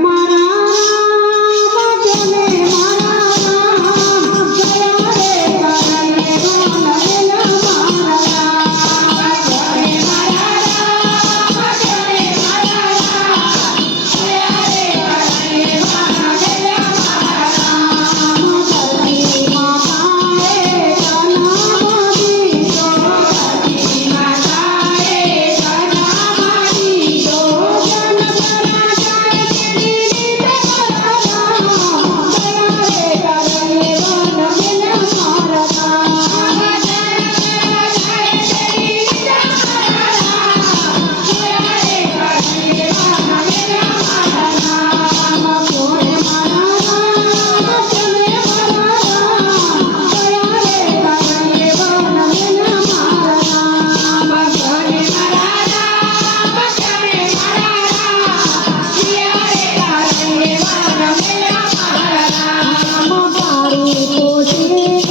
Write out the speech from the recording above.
Mama. 你不知。